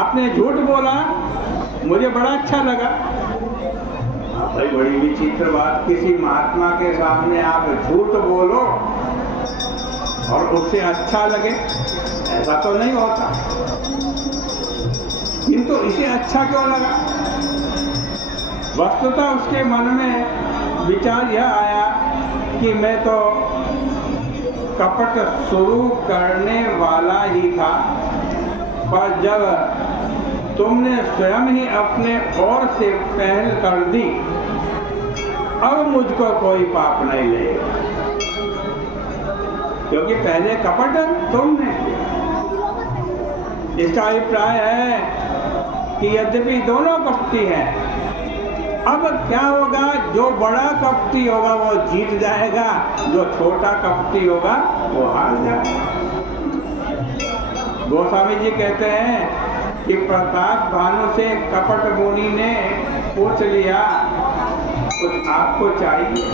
आपने झूठ बोला, मुझे बड़ा अच्छा लगा। भाई बड़ी विचित्र बात, किसी महात्मा के सामने आप झूठ बोलो और उससे अच्छा लगे, ऐसा तो नहीं होता। किंतु इसे अच्छा क्यों लगा? वस्तुतः उसके मन में विचार यह आया कि मैं तो कपट शुरू करने वाला ही था, पर जब तुमने स्वयं ही अपने ओर से पहल कर दी, अब मुझको कोई पाप नहीं लगेगा, क्योंकि पहले कपट तुमने। इसका अभिप्राय है कि यद्यपि दोनों कपटी हैं, अब क्या होगा, जो बड़ा कपटी होगा वो जीत जाएगा, जो छोटा कपटी होगा वो हार जाएगा। गोस्वामी जी कहते हैं कि प्रताप भानु से कपट मुनि ने पूछ लिया, कुछ आपको चाहिए?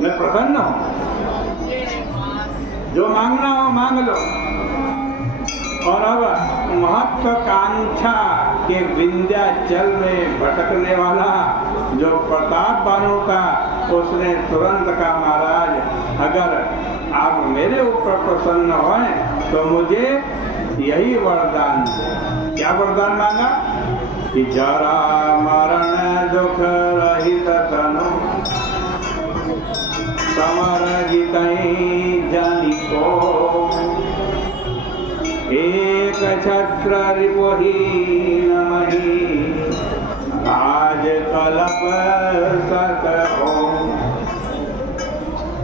मैं प्रसन्न हूं, जो मांगना हो मांग लो। और अब महत्वाकांक्षा के विंध्याचल में भटकने वाला जो प्रताप भानु था, उसने तुरंत कहा, महाराज अगर आप मेरे ऊपर प्रसन्न हों तो मुझे यही वरदान दे। क्या वरदान मांगा? कि जरा मरण दुख रहित तनु समर जितई जनिको, एक छत्र रिपुहीन मही राज कलप सत हो।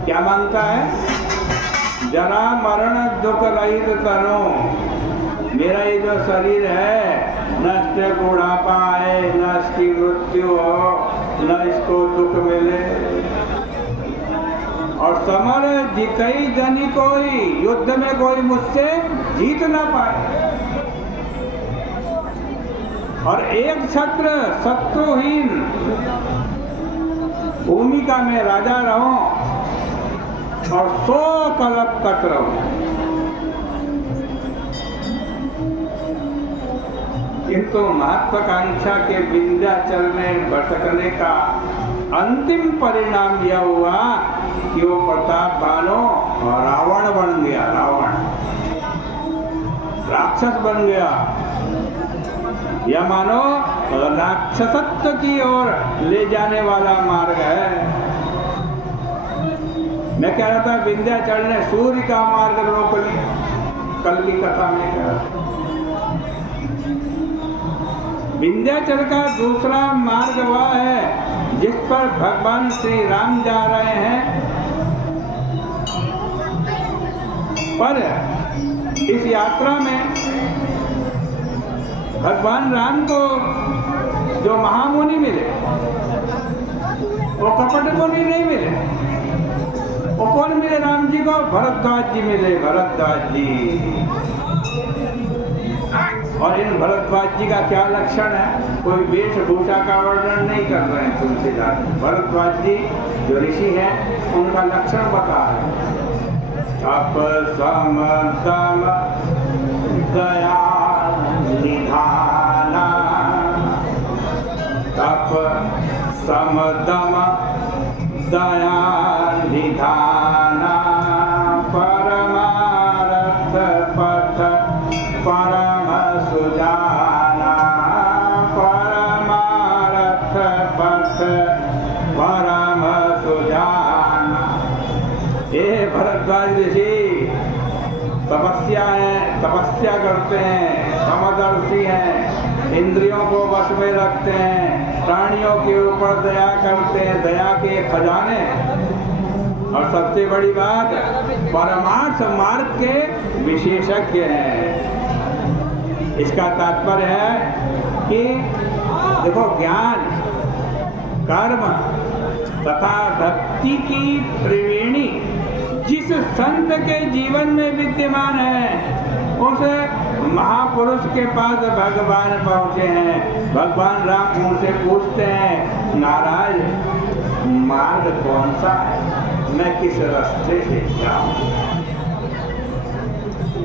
क्या मांगता है? जरा मरण दुख रहित तनु, मेरा ये जो शरीर है, न इसके बुढ़ापा आए, न इसकी मृत्यु हो, न इसको दुख मिले, और समर जितई जनी कोई, युद्ध में कोई मुझसे जीत ना पाए, और एक छत्र शत्रुहीन भूमिका में राजा रहूं और 100 कल्प तक रहूं। किंतु महत्वाकांक्षा के विंध्याचल में भटकने का अंतिम परिणाम यह हुआ कि वो प्रताप भानु रावण बन गया, रावण राक्षस बन गया। यह मानो राक्षसत्व की ओर ले जाने वाला मार्ग है। मैं कह रहा था विंध्याचल ने सूर्य का मार्ग रोक लिया, कल की कथा में कह रहा था। विंध्याचल का दूसरा मार्ग वह है जिस पर भगवान श्री राम जा रहे हैं, पर इस यात्रा में भगवान राम को जो महामुनि मिले वो कपट मुनि नहीं मिले। वो कौन मिले राम जी को? भरद्वाज जी मिले, भरद्वाज जी। और इन भरद्वाज जी का क्या लक्षण है? कोई वेशभूषा का वर्णन नहीं कर रहे हैं तुलसीदास। भरद्वाज जी जो ऋषि हैं उनका लक्षण बता है। तप सम दम दया निधाना, तप सम दम दया निधाना, परमार्थ पथ परम सुजाना, परमार्थ पथ परम सुजाना। ये भरद्वाज ऋषि तपस्या करते हैं, समदर्शी हैं, इंद्रियों को वश में रखते हैं, प्राणियों के ऊपर दया करते हैं, दया के खजाने, और सबसे बड़ी बात परमार्थ मार्ग के विशेषज्ञ हैं। इसका तात्पर्य है कि देखो, ज्ञान, कर्म तथा भक्ति की त्रिवेणी जिस संत के जीवन में विद्यमान है, उस महापुरुष के पास भगवान पहुंचे हैं। भगवान राम उनसे पूछते हैं, महाराज मार्ग कौन सा है, मैं किस रास्ते से जाऊं?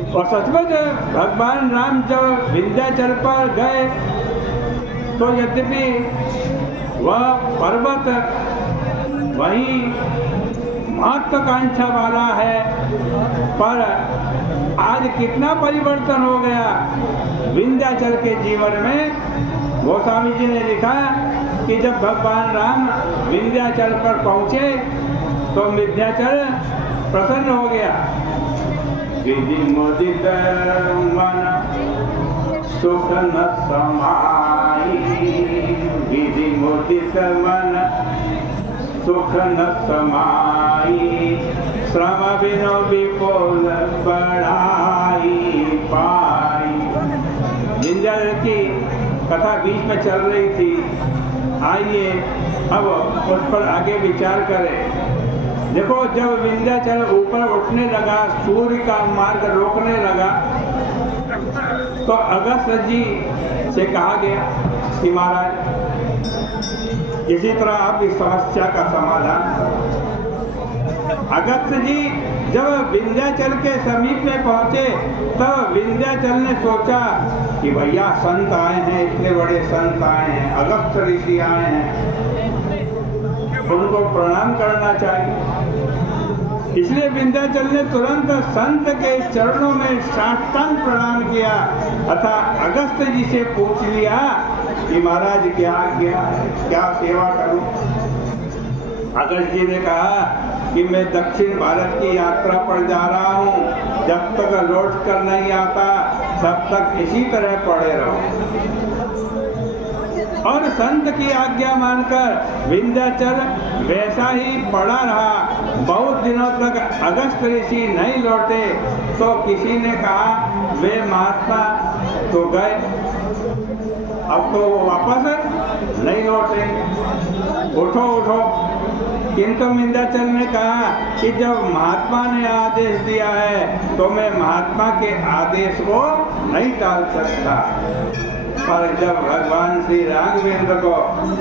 और सचमुच भगवान राम जब विंध्याचल पर गए तो यद्यपि वह पर्वत वही महत्वाकांक्षा वाला है, पर आज कितना परिवर्तन हो गया विंध्याचल के जीवन में। गोस्वामी जी ने लिखा कि जब भगवान राम विंध्याचल पर पहुँचे तो विंध्याचल प्रसन्न हो गया। विधि मुदित मन सुख न समाई, विधि मुदित मन सुख न समाई, श्रम बिनु विपुल बढ़ाई पाई। विंध्याचल की कथा बीच में चल रही थी, आइए अब उस पर आगे विचार करें। देखो, जब विंध्याचल ऊपर उठने लगा, सूर्य का मार्ग रोकने लगा, तो अगस्त्य जी से कहा गया कि महाराज इसी तरह आप इस समस्या का समाधान करो। अगस्त्य जी जब विंध्याचल के समीप में पहुंचे तब विंध्याचल ने सोचा कि भैया संत आए हैं, इतने बड़े संत आए हैं, अगस्त्य ऋषि आए हैं, उनको प्रणाम करना चाहिए। इसलिए विंध्याचल ने तुरंत संत के चरणों में साष्टांग प्रणाम किया तथा अगस्त्य जी से पूछ लिया कि महाराज क्या आज्ञा है, क्या सेवा करूं। अगस्त्य जी ने कहा कि मैं दक्षिण भारत की यात्रा पर जा रहा हूं, जब तक लौट कर नहीं आता तब तक इसी तरह पड़े रहो। और संत की आज्ञा मानकर विंध्याचल वैसा ही पड़ा रहा। बहुत दिनों तक अगस्त्य ऋषि नहीं लौटे तो किसी ने कहा वे महात्मा तो गए, अब तो वो वापस नहीं लौटे, उठो उठो। किंतु विंध्याचल ने कहा कि जब महात्मा ने आदेश दिया है तो मैं महात्मा के आदेश को नहीं टाल सकता। पर जब भगवान श्री राघवेंद्र को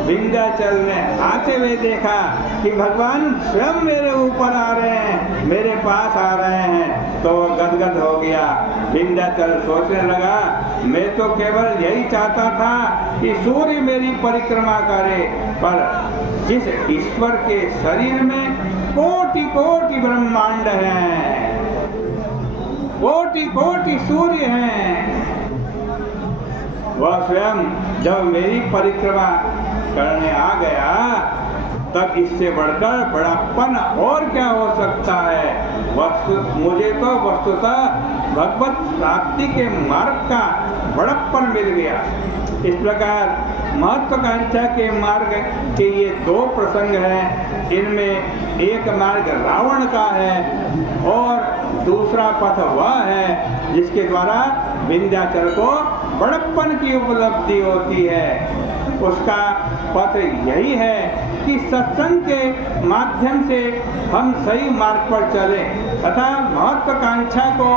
विंध्याचल ने आते हुए देखा कि भगवान स्वयं मेरे ऊपर आ रहे हैं, मेरे पास आ रहे हैं, तो वह गदगद हो गया। विंध्याचल सोचने लगा मैं तो केवल यही चाहता था कि सूर्य मेरी परिक्रमा करे, पर जिस ईश्वर के शरीर में कोटि कोटि ब्रह्मांड हैं, कोटि कोटि सूर्य हैं, वह स्वयं जब मेरी परिक्रमा करने आ गया तब इससे बढ़कर बड़प्पन और क्या हो सकता है। मुझे तो वस्तुतः भगवत प्राप्ति के मार्ग का बड़प्पन मिल गया। इस प्रकार महत्वाकांक्षा के मार्ग के ये दो प्रसंग हैं। इनमें एक मार्ग रावण का है और दूसरा पथ वह है जिसके द्वारा विंध्याचल को बड़प्पन की उपलब्धि होती है। उसका पथ यही है कि सत्संग के माध्यम से हम सही मार्ग पर चलें तथा महत्वाकांक्षा को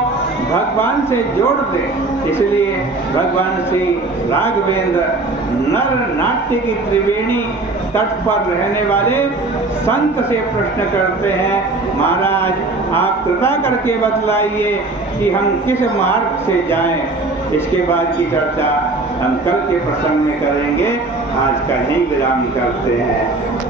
भगवान से जोड़ दें। इसलिए भगवान श्री राघवेंद्र नर नाट्य की त्रिवेणी तट पर रहने वाले संत से प्रश्न करते हैं, महाराज आप कृपा करके बतलाइए कि हम किस मार्ग से जाएं। इसके बाद की चर्चा हम कल के प्रसंग में करेंगे। आज का यहीं विराम करते हैं।